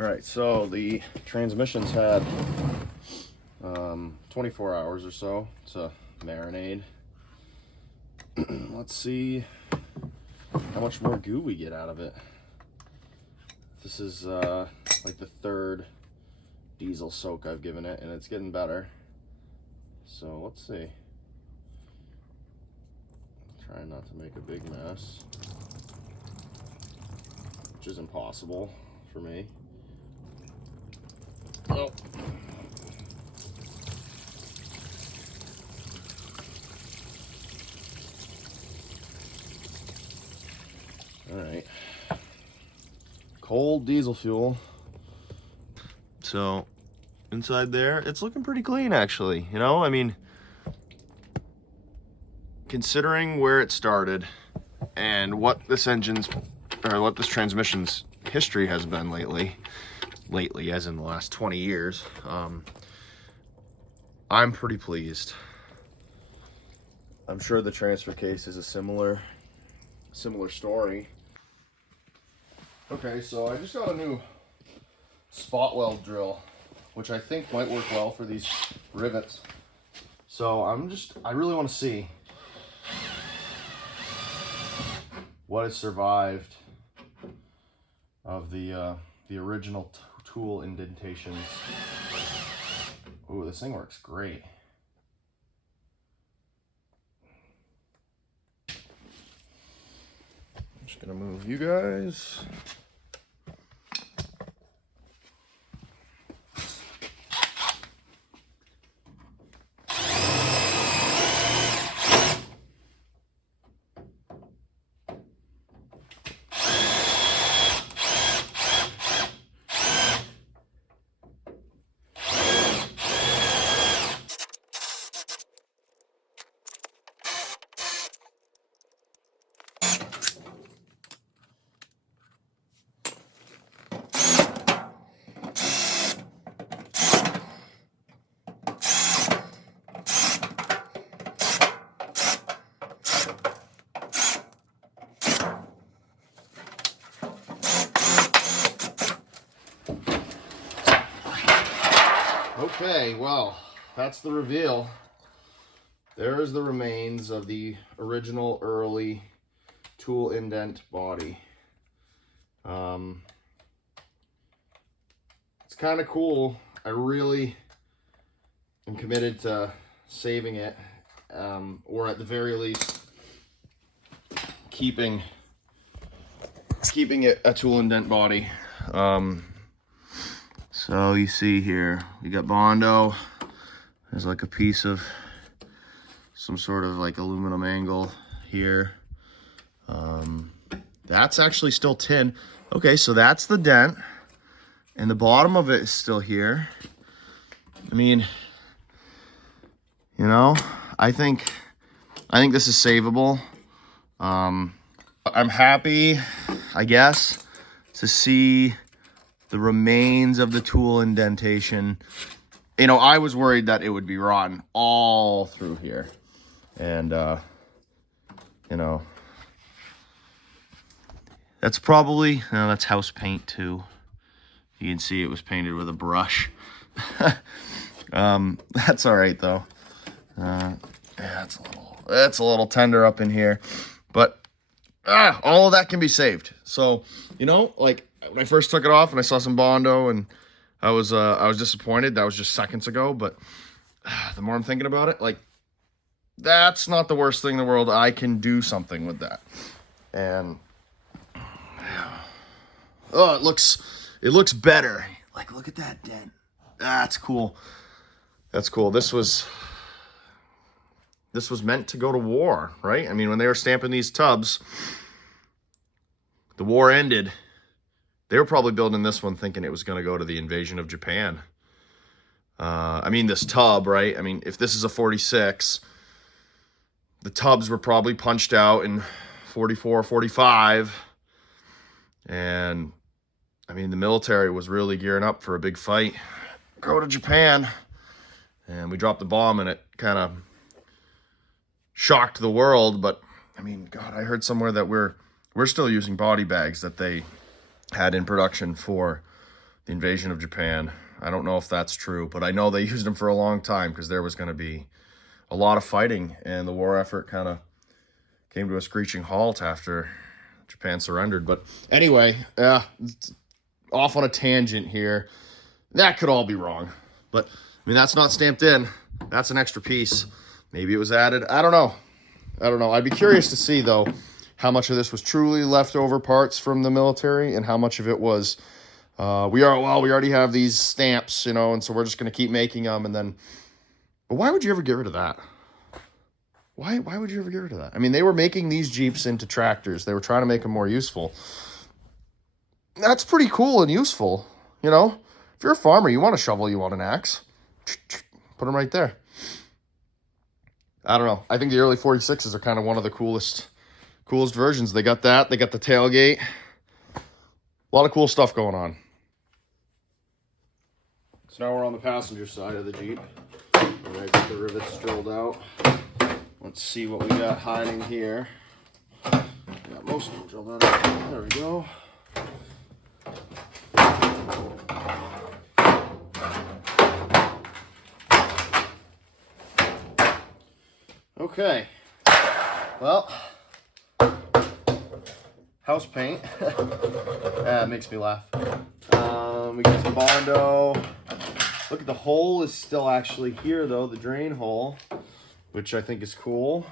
All right, so the transmission's had 24 hours or so to marinate. Let's see how much more goo we get out of it. This is like the third diesel soak I've given it, and it's getting better. So let's see. Try not to make a big mess, which is impossible for me. Oh. All right. Cold diesel fuel. So inside there, it's looking pretty clean actually. You know, I mean, considering where it started and what this transmission's history has been lately as in the last 20 years, I'm pretty pleased. I'm sure the transfer case is a similar story. Okay, so I just got a new spot weld drill, which I think might work well for these rivets. So I really want to see what has survived of the original tool indentations. Ooh, this thing works great. I'm just gonna move you guys. Okay, well, that's the reveal. There's the remains of the original early tool indent body. It's kind of cool. I really am committed to saving it, or at the very least, keeping it a tool indent body. So you see here, we got Bondo. There's like a piece of some sort of like aluminum angle here. That's actually still tin. Okay, so that's the dent. And the bottom of it is still here. I mean, you know, I think this is savable. I'm happy, I guess, to see the remains of the tool indentation. You know, I was worried that it would be rotten all through here. And, you know, that's probably, no, that's house paint too. You can see it was painted with a brush. That's all right though. Yeah, it's a little tender up in here, but all of that can be saved. So, you know, like, when I first took it off and I saw some Bondo, and I was disappointed. That was just seconds ago, but the more I'm thinking about it, like, that's not the worst thing in the world. I can do something with that. And oh, it looks better. Like, look at that dent. That's cool. That's cool. This was meant to go to war, right? I mean, when they were stamping these tubs, the war ended. They were probably building this one thinking it was going to go to the invasion of Japan. I mean, this tub, right? I mean, if this is a 46, the tubs were probably punched out in 44, 45. And, I mean, the military was really gearing up for a big fight. Go to Japan. And we dropped the bomb, and it kind of shocked the world. But, I mean, God, I heard somewhere that we're still using body bags that they had in production for the invasion of Japan. I don't know if that's true, but I know they used them for a long time because there was going to be a lot of fighting, and the war effort kind of came to a screeching halt after Japan surrendered. But anyway, off on a tangent here. That could all be wrong. But, I mean, that's not stamped in. That's an extra piece. Maybe it was added. I don't know. I'd be curious to see, though, how much of this was truly leftover parts from the military and how much of it was, we already have these stamps, you know, and so we're just going to keep making them. And then, but why would you ever get rid of that? Why would you ever get rid of that? I mean, they were making these Jeeps into tractors. They were trying to make them more useful. That's pretty cool and useful, you know? If you're a farmer, you want a shovel, you want an axe. Put them right there. I don't know. I think the early 46s are kind of one of the coolest versions. They got that. They got the tailgate. A lot of cool stuff going on. So now we're on the passenger side of the Jeep. I got the rivets drilled out. Let's see what we got hiding here. Got most of them drilled out. There we go. Okay, well, house paint. That makes me laugh. We got some Bondo. Look at the hole is still actually here though, the drain hole, which I think is cool.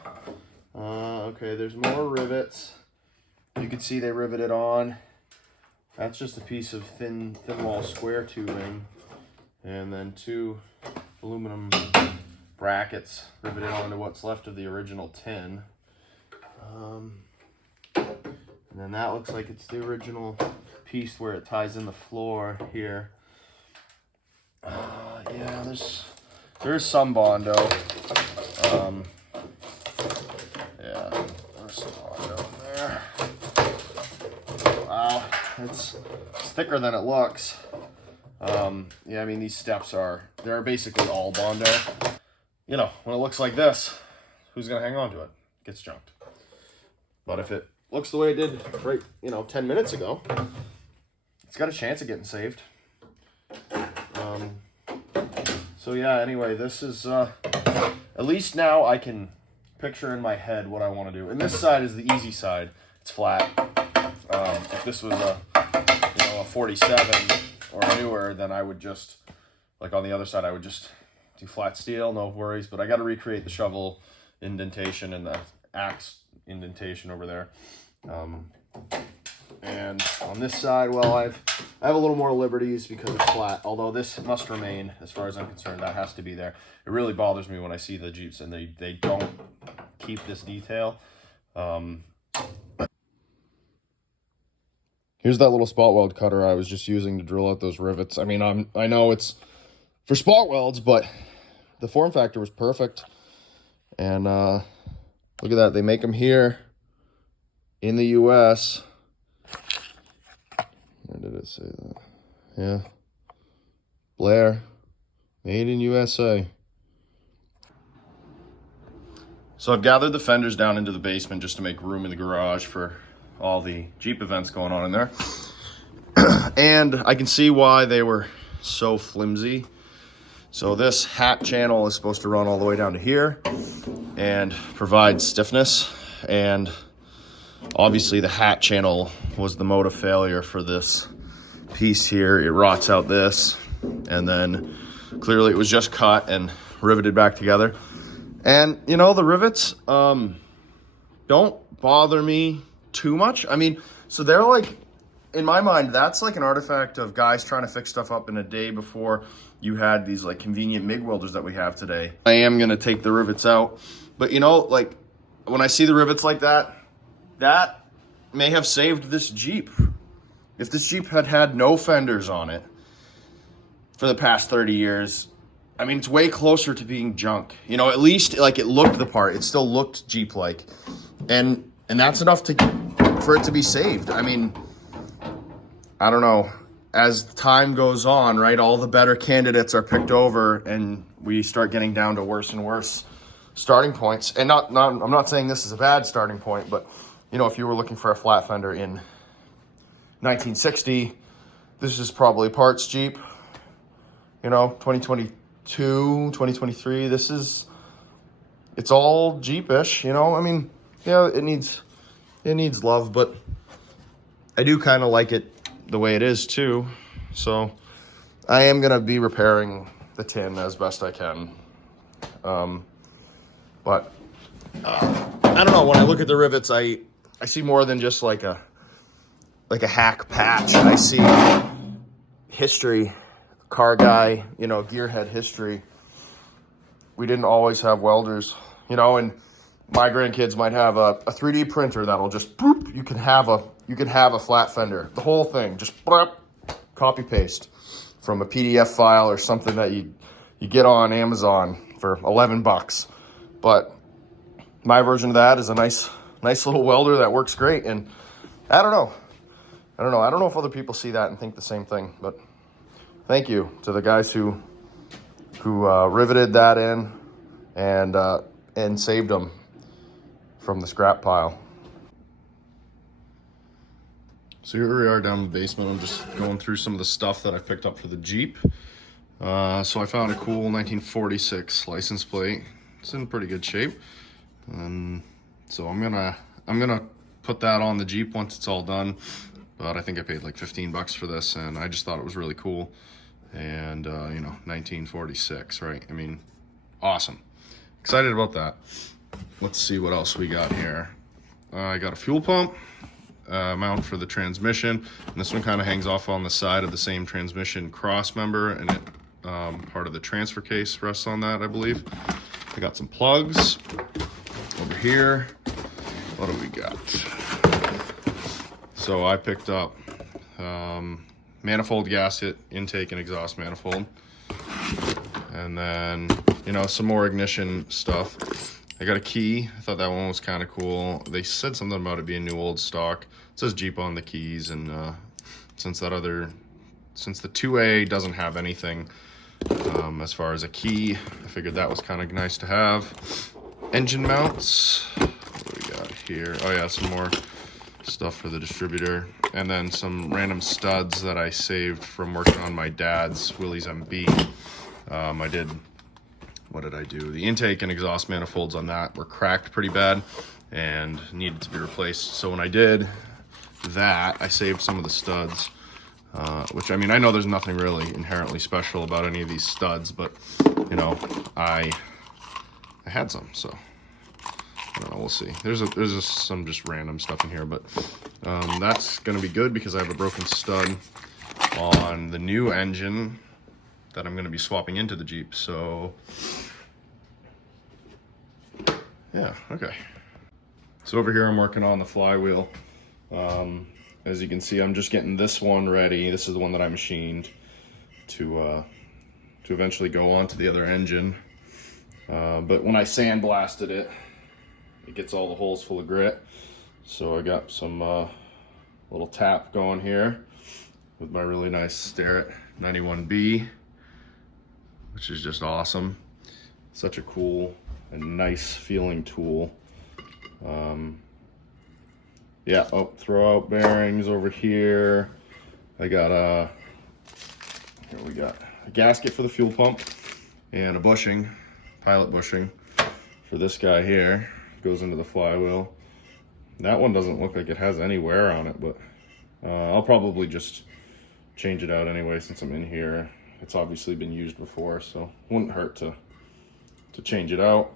Okay, there's more rivets. You can see they riveted on. That's just a piece of thin wall square tubing, and then 2 aluminum brackets riveted onto what's left of the original tin. And then that looks like it's the original piece where it ties in the floor here. Yeah, there's some Bondo. Yeah, there's some Bondo in there. Wow, it's thicker than it looks. Yeah, I mean, these steps they're basically all Bondo. You know, when it looks like this, who's going to hang on to it? It gets junked. But if it looks the way it did right, 10 minutes ago, it's got a chance of getting saved. So yeah, anyway, this is, at least now I can picture in my head what I want to do. And this side is the easy side. It's flat. If this was a 47 or newer, then I would just, like on the other side, I would just do flat steel, no worries. But I got to recreate the shovel indentation and the axe indentation over there. And on this side, well, I have a little more liberties because it's flat, although this must remain, as far as I'm concerned. That has to be there. It really bothers me when I see the Jeeps and they don't keep this detail. Here's that little spot weld cutter I was just using to drill out those rivets. I mean, I know it's for spot welds, but the form factor was perfect. And look at that. They make them here in the U.S. Where did it say that? Yeah. Blair. Made in USA. So I've gathered the fenders down into the basement just to make room in the garage for all the Jeep events going on in there. And I can see why they were so flimsy. So this hat channel is supposed to run all the way down to here and provide stiffness. And obviously the hat channel was the mode of failure for this piece here. It rots out this, and then clearly it was just cut and riveted back together. And the rivets don't bother me too much. I mean, so they're like, in my mind, that's like an artifact of guys trying to fix stuff up in a day before you had these like convenient MIG welders that we have today. I am gonna take the rivets out, but like when I see the rivets like that, that may have saved this Jeep. If this Jeep had had no fenders on it for the past 30 years, I mean, it's way closer to being junk. At least like it looked the part. It still looked Jeep-like. And that's enough for it to be saved. I mean, I don't know. As time goes on, right, all the better candidates are picked over and we start getting down to worse and worse starting points. And I'm not saying this is a bad starting point, but if you were looking for a flat fender in 1960, This is probably parts Jeep, you know, 2022, 2023. It's all Jeep-ish, you know. I mean, yeah, it needs love, but I do kind of like it the way it is too. So I am gonna be repairing the tin as best I can. But I don't know, when I look at the rivets, I see more than just like a hack patch. I see history, car guy, you know, gearhead history. We didn't always have welders, you know, and my grandkids might have a 3D printer that'll just boop, you can have a flat fender, the whole thing, just boop, copy paste from a PDF file or something that you get on Amazon for 11 bucks. But my version of that is a nice little welder that works great. And I don't know if other people see that and think the same thing, but thank you to the guys who riveted that in and saved them from the scrap pile. So here we are down in the basement. I'm just going through some of the stuff that I picked up for the Jeep. So I found a cool 1946 license plate. It's in pretty good shape. So I'm gonna put that on the Jeep once it's all done. But I think I paid like 15 bucks for this, and I just thought it was really cool. And you know, 1946, right? I mean, awesome. Excited about that. Let's see what else we got here. I got a fuel pump. Mount for the transmission, and this one kind of hangs off on the side of the same transmission cross member, and it part of the transfer case rests on that, I believe. I got some plugs over here. What do we got? So I picked up manifold gasket, intake and exhaust manifold, and then, you know, some more ignition stuff. I got a key. I thought that one was kind of cool. They said something about it being new old stock. It says Jeep on the keys, and since the 2A doesn't have anything as far as a key, I figured that was kind of nice to have. Engine mounts. What do we got here? Oh yeah, some more stuff for the distributor, and then some random studs that I saved from working on my dad's Willys MB. What did I do? The intake and exhaust manifolds on that were cracked pretty bad and needed to be replaced. So when I did that, I saved some of the studs, which, I mean, I know there's nothing really inherently special about any of these studs, but, you know, I had some, so I don't know, we'll see. There's just some just random stuff in here, but that's gonna be good because I have a broken stud on the new engine that I'm going to be swapping into the Jeep. So yeah, okay. So over here I'm working on the flywheel. As you can see, I'm just getting this one ready. This is the one that I machined to eventually go on to the other engine. But when I sandblasted it, it gets all the holes full of grit. So I got some little tap going here with my really nice Starrett 91B. Which is just awesome. Such a cool and nice feeling tool. Yeah, oh, throw out bearings over here. I got here we got a gasket for the fuel pump and a bushing, pilot bushing for this guy here. Goes into the flywheel. That one doesn't look like it has any wear on it, but I'll probably just change it out anyway since I'm in here. It's obviously been used before, so wouldn't hurt to change it out.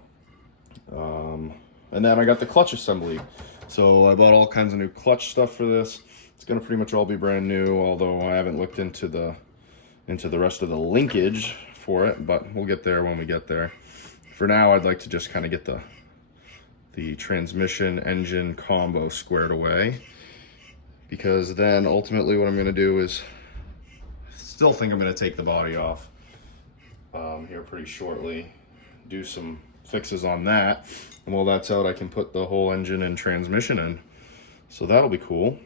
And then I got the clutch assembly. So I bought all kinds of new clutch stuff for this. It's gonna pretty much all be brand new, although I haven't looked into the rest of the linkage for it, but we'll get there when we get there. For now, I'd like to just kind of get the transmission engine combo squared away, because then ultimately what I'm gonna do is, still think I'm going to take the body off here pretty shortly, do some fixes on that, and while that's out I can put the whole engine and transmission in, so that'll be cool.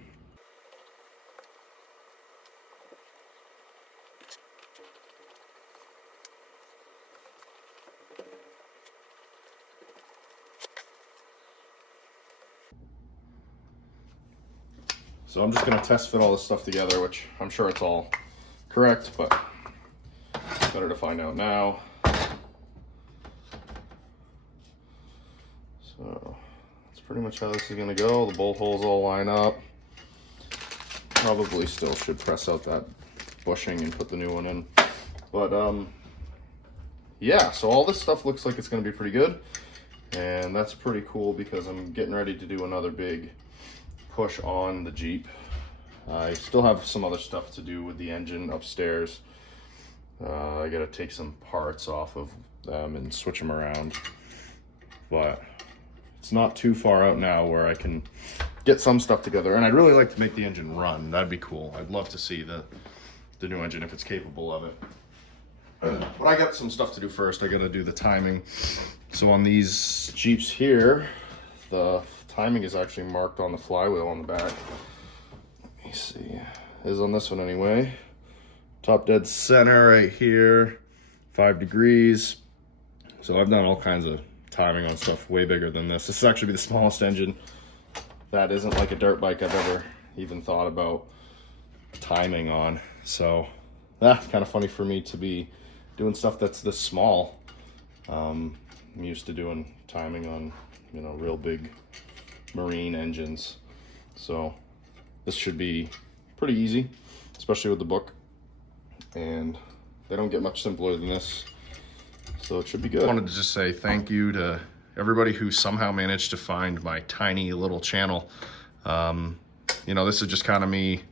So I'm just gonna test fit all this stuff together, which I'm sure it's all correct, but it's better to find out now. So that's pretty much how this is gonna go. The bolt holes all line up. Probably still should press out that bushing and put the new one in. But yeah, so all this stuff looks like it's gonna be pretty good. And that's pretty cool because I'm getting ready to do another big push on the Jeep. I still have some other stuff to do with the engine upstairs. I gotta take some parts off of them and switch them around. But it's not too far out now where I can get some stuff together. And I'd really like to make the engine run. That'd be cool. I'd love to see the new engine if it's capable of it. But I got some stuff to do first. I gotta do the timing. So on these Jeeps here, the timing is actually marked on the flywheel on the back. Let me see. It is on this one anyway. Top dead center right here, 5 degrees. So I've done all kinds of timing on stuff way bigger than this. This is actually the smallest engine that isn't like a dirt bike I've ever even thought about timing on. So that's kind of funny for me to be doing stuff that's this small. I'm used to doing timing on, you know, real big marine engines. So this should be pretty easy, especially with the book. And they don't get much simpler than this. So it should be good. I wanted to just say thank you to everybody who somehow managed to find my tiny little channel. You know, this is just kind of me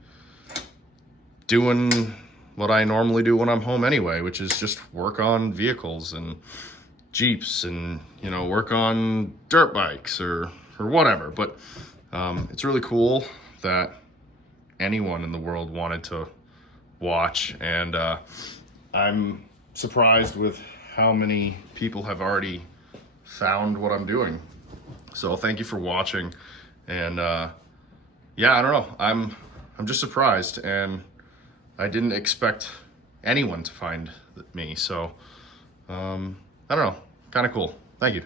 doing what I normally do when I'm home anyway, which is just work on vehicles and Jeeps and, you know, work on dirt bikes or whatever. But it's really cool that anyone in the world wanted to watch, and I'm surprised with how many people have already found what I'm doing. So thank you for watching. And yeah, I don't know, I'm just surprised, and I didn't expect anyone to find me. So I don't know, kind of cool. Thank you.